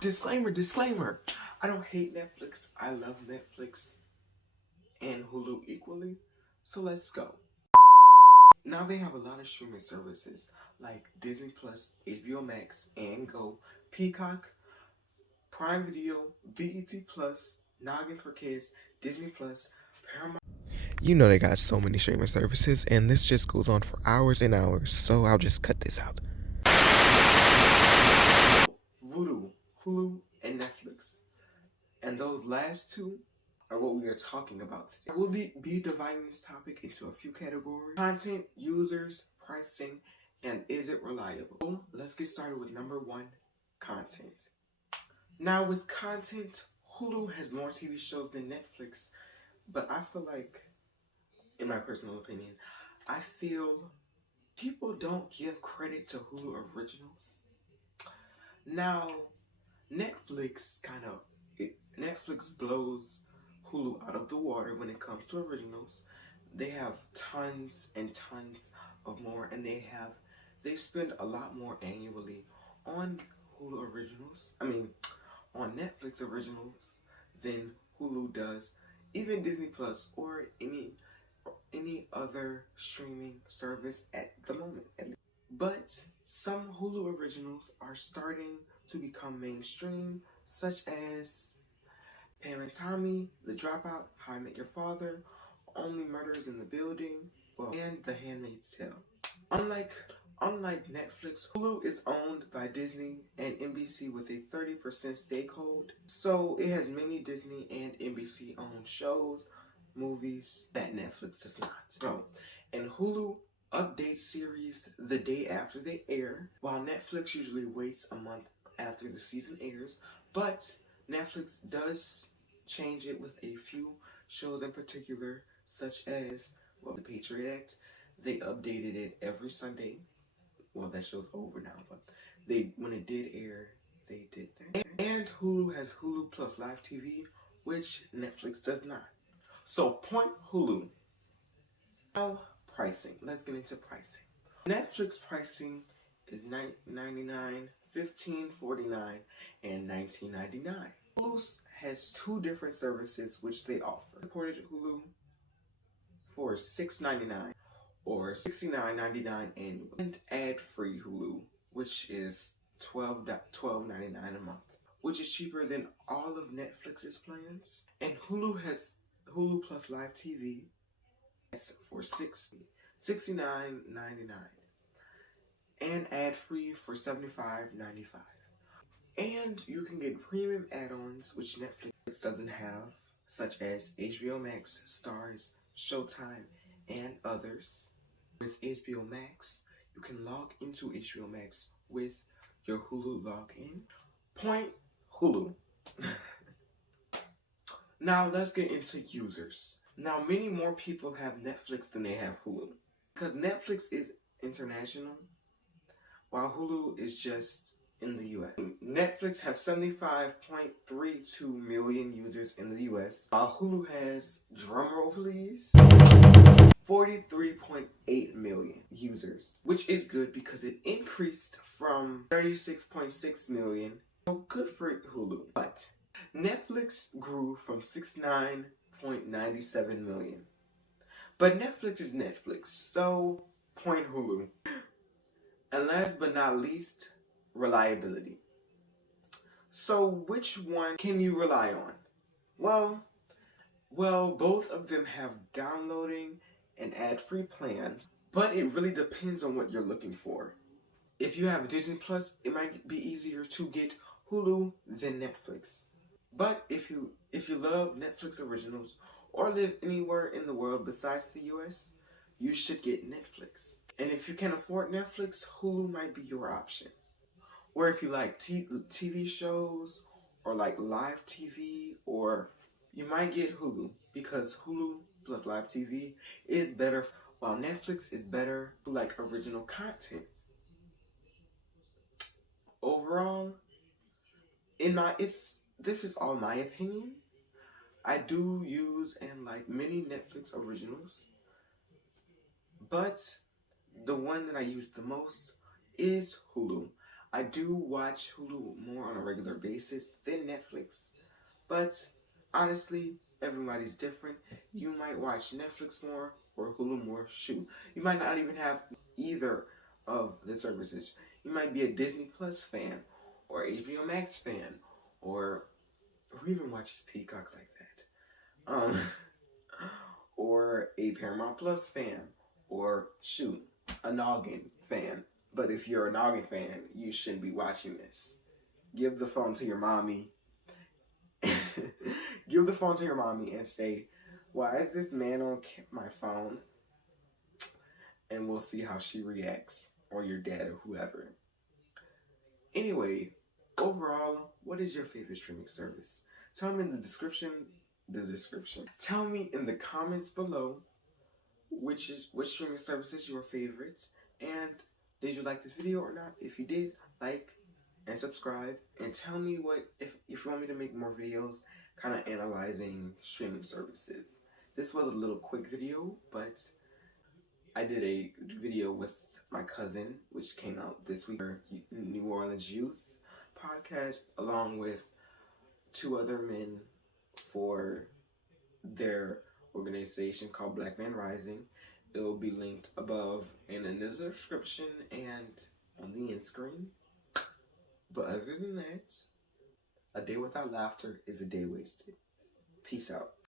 Disclaimer. I don't hate Netflix. I love Netflix and Hulu equally. So let's go. Now they have a lot of streaming services like Disney Plus, HBO Max, and Go, Peacock, Prime Video, BET Plus, Noggin for Kids, Disney Plus, Paramount. You know they got so many streaming services, and this just goes on for hours and hours, so I'll just cut this out. Voodoo, Hulu, and Netflix. And those last two are what we are talking about today. I will be dividing this topic into a few categories: content, users, pricing, and is it reliable? So let's get started with number one, content. Now with content, Hulu has more TV shows than Netflix, but I feel like, in my personal opinion, I feel people don't give credit to Hulu originals. Now, Netflix Netflix blows Hulu out of the water when it comes to originals. They have tons and tons of more, and they spend a lot more annually on Hulu originals. On Netflix originals than Hulu does, even Disney Plus or any other streaming service at the moment. But some Hulu originals are starting to become mainstream, such as Pam and Tommy, The Dropout, How I Met Your Father, Only Murders in the Building, and The Handmaid's Tale. Unlike Netflix, Hulu is owned by Disney and NBC with a 30% stakehold. So it has many Disney and NBC owned shows, movies that Netflix does not. And Hulu updates series the day after they air, while Netflix usually waits a month after the season airs. But Netflix does change it with a few shows in particular, such as The Patriot Act. They updated it every Sunday. Well, that show's over now, but when it did air, they did that. And Hulu has Hulu Plus Live TV, which Netflix does not. So point Hulu. Now pricing. Let's get into pricing. Netflix pricing is $9.99, $15.49, and $19.99. Hulu has two different services which they offer. Supported Hulu for $6.99 or $69.99 annually, and ad-free Hulu, which is $12.99 a month, which is cheaper than all of Netflix's plans. And Hulu has Hulu Plus Live TV for $69.99 and ad-free for $75.95. And you can get premium add-ons which Netflix doesn't have, such as HBO Max, Stars, Showtime, and others. With HBO Max, you can log into HBO Max with your Hulu login. Point Hulu. Now let's get into users. Now many more people have Netflix than they have Hulu, because Netflix is international, while Hulu is just in the US. Netflix has 75.32 million users in the US, while Hulu has, drumroll please, 43.8 million users, which is good because it increased from 36.6 million. So good for Hulu. But Netflix grew from 69.97 million. But Netflix is Netflix, so point Hulu. And last but not least, reliability. So which one can you rely on? Well, both of them have downloading and ad-free plans, but it really depends on what you're looking for. If you have Disney Plus, it might be easier to get Hulu than Netflix. But if you love Netflix originals or live anywhere in the world besides the US, you should get Netflix. And if you can't afford Netflix, Hulu might be your option. Or if you like TV shows or like live TV, or you might get Hulu, because Hulu Plus Live TV is better, while Netflix is better for like original content. Overall, this is all my opinion. I do use and like many Netflix originals, but the one that I use the most is Hulu. I do watch Hulu more on a regular basis than Netflix, but honestly, everybody's different. You might watch Netflix more or Hulu more. Shoot, you might not even have either of the services. You might be a Disney Plus fan, or HBO Max fan, or who even watches Peacock like that? Or a Paramount Plus fan, or shoot, a Noggin fan. But if you're a Noggin fan, you shouldn't be watching this. Give the phone to your mommy. Give the phone to your mommy and say, "Why is this man on my phone?" And we'll see how she reacts, or your dad, or whoever. Anyway, overall, what is your favorite streaming service? Tell me in the description. Tell me in the comments below which streaming service is your favorite, and did you like this video or not? If you did, like and subscribe, and tell me what if you want me to make more videos kind of analyzing streaming services. This was a little quick video, but I did a video with my cousin, which came out this week, New Orleans Youth podcast, along with two other men for their organization called Black Man Rising. It will be linked above and in the description and on the end screen. But other than that, a day without laughter is a day wasted. Peace out.